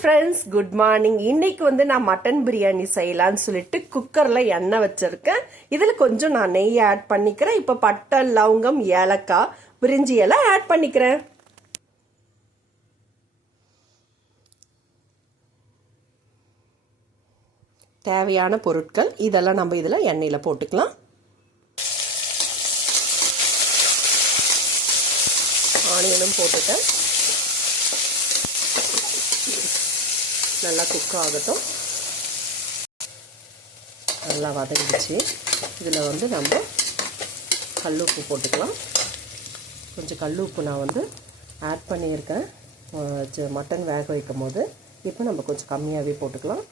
Friends, good morning. இன்னைக்கு வந்து நான் மட்டன் பிரியாணி செய்யலான்னு சொல்லிட்டு குக்கர்ல எண்ணெய் வச்சிருக்கேன். இதுல கொஞ்சம் நான் நெய் ஆட் பண்ணிக்கிறேன். இப்ப பட்டை, லவங்கம், ஏலக்காய், பிரிஞ்சி எல்லாம் ஆட் பண்ணிக்கிறேன். தேவையான பொருட்கள் இதெல்லாம் நம்ம இதுல எண்ணெயில போட்டுக்கலாம். ஆனியனும் போட்டுட்டேன். நல்லா குக் ஆகட்டும். நல்லா வதங்கிடுச்சு. இதில் வந்து நம்ம கல் உப்பு போட்டுக்கலாம். கொஞ்சம் கல் உப்பு நான் வந்து ஆட் பண்ணியிருக்கேன் மட்டன் வேக வைக்கும் போது. இப்போ நம்ம கொஞ்சம் கம்மியாகவே போட்டுக்கலாம்.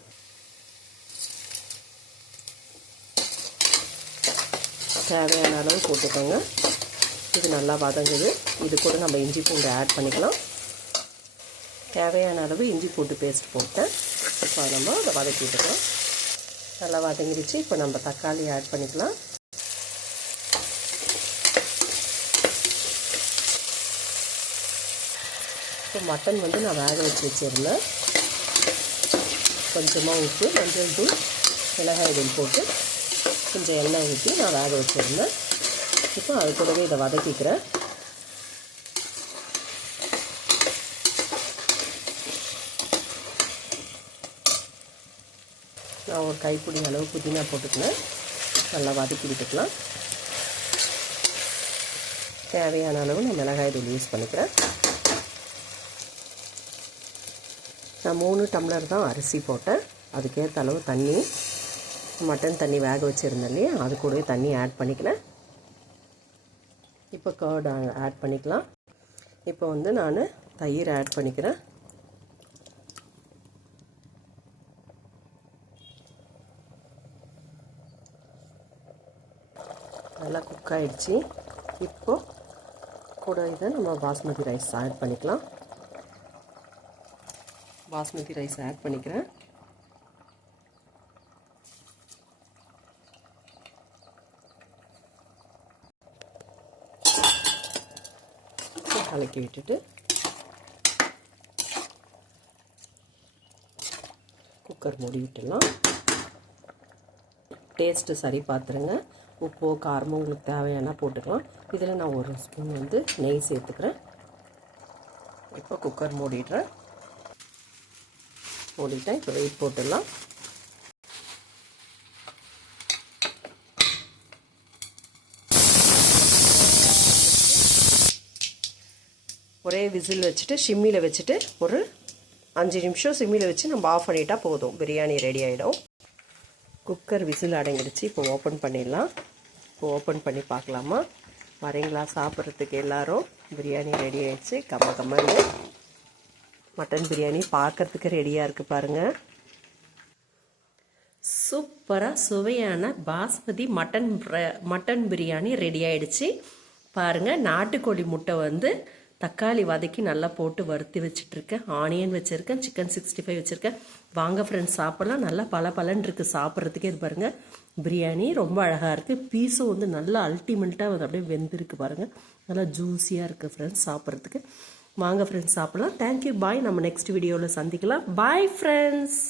தேவையான அளவு போட்டுக்கோங்க. இது நல்லா வதங்குது. இது கூட நம்ம இஞ்சி பூண்டு ஆட் பண்ணிக்கலாம். தேவையான அளவு இஞ்சி பூண்டு பேஸ்ட் போட்டேன். இப்போ நம்ம அதை வதக்கி விட்டுக்கலாம். நல்லா வதங்கிடுச்சு. இப்போ நம்ம தக்காளி ஆட் பண்ணிக்கலாம். இப்போ மட்டன் வந்து நான் வேக வச்சு வச்சுருந்தேன். கொஞ்சமாக உப்பு, மஞ்சள் தூள், மிளகாய் தூள் போட்டு கொஞ்சம் எண்ணெய் ஊற்றி நான் வேக வச்சுருந்தேன். இப்போ அது கூடவே இதை வதக்கிக்கிறேன். நான் ஒரு கைப்பிடி அளவு புதினா போட்டுக்கினேன். நல்லா வதக்கி விட்டுக்கலாம். தேவையான அளவு நான் மிளகாய் தூள் யூஸ் பண்ணிக்கிறேன். நான் 3 டம்ளர் தான் அரிசி போட்டேன். அதுக்கேற்ற அளவு தண்ணி, மட்டன் தண்ணி வேக வச்சுருந்தேன் இல்லையா, அது கூடவே தண்ணி ஆட் பண்ணிக்கிறேன். இப்போ கர்ட் ஆட் பண்ணிக்கலாம். இப்போ வந்து நான் தயிர் ஆட் பண்ணிக்கிறேன். நல்லா குக் ஆகிடுச்சு. இப்போது கூட இதை நம்ம பாஸ்மதி ரைஸ் ஆட் பண்ணிக்கலாம். பாஸ்மதி ரைஸ் ஆட் பண்ணிக்கிறேன். கலக்கி விட்டுட்டு குக்கர் மூடி விட்டுடலாம். டேஸ்ட்டு சரி பார்த்துருங்க. உப்போ காரமோ உங்களுக்கு தேவையான போட்டுக்கலாம். இதில் நான் ஒரு ஸ்பூன் வந்து நெய் சேர்த்துக்கிறேன். இப்போ குக்கர் மூடிட்டேன். இப்போ வெயிட் போட்டுடலாம். ஒரே விசில் வச்சுட்டு சிம்மியில் வச்சுட்டு ஒரு 5 நிமிஷம் சிம்மியில் வச்சு நம்ம ஆஃப் பண்ணிட்டா போதும். பிரியாணி ரெடி ஆகிடும். குக்கர் விசில் அடங்கிடுச்சு. இப்போ ஓப்பன் பண்ணிடலாம். இப்போ ஓப்பன் பண்ணி பார்க்கலாமா? வரீங்களா சாப்பிட்றதுக்கு எல்லோரும்? பிரியாணி ரெடி ஆகிடுச்சு. கம்மன்னு மட்டன் பிரியாணி பார்க்குறதுக்கு ரெடியாக இருக்குது பாருங்கள். சூப்பராக சுவையான பாஸ்மதி மட்டன் பிரியாணி ரெடி ஆகிடுச்சு பாருங்கள். நாட்டுக்கோழி முட்டை வந்து தக்காளி வதக்கி நல்லா போட்டு வறுத்து வச்சுட்ருக்கேன். ஆனியன் வச்சுருக்கேன். சிக்கன் 65 வச்சுருக்கேன். வாங்க ஃப்ரெண்ட்ஸ் சாப்பிட்லாம். நல்லா பலன்னு இருக்குது சாப்பிட்றதுக்கே. இது பாருங்கள், பிரியாணி ரொம்ப அழகாக இருக்குது. பீஸும் வந்து நல்லா அல்டிமேட்டாக வந்து அப்படியே வெந்திருக்கு பாருங்கள். நல்லா ஜூஸியாக இருக்குது ஃப்ரெண்ட்ஸ் சாப்பிட்றதுக்கு. வாங்க ஃப்ரெண்ட்ஸ் சாப்பிட்லாம். தேங்க்யூ, பாய். நம்ம நெக்ஸ்ட் வீடியோவில் சந்திக்கலாம். Bye friends.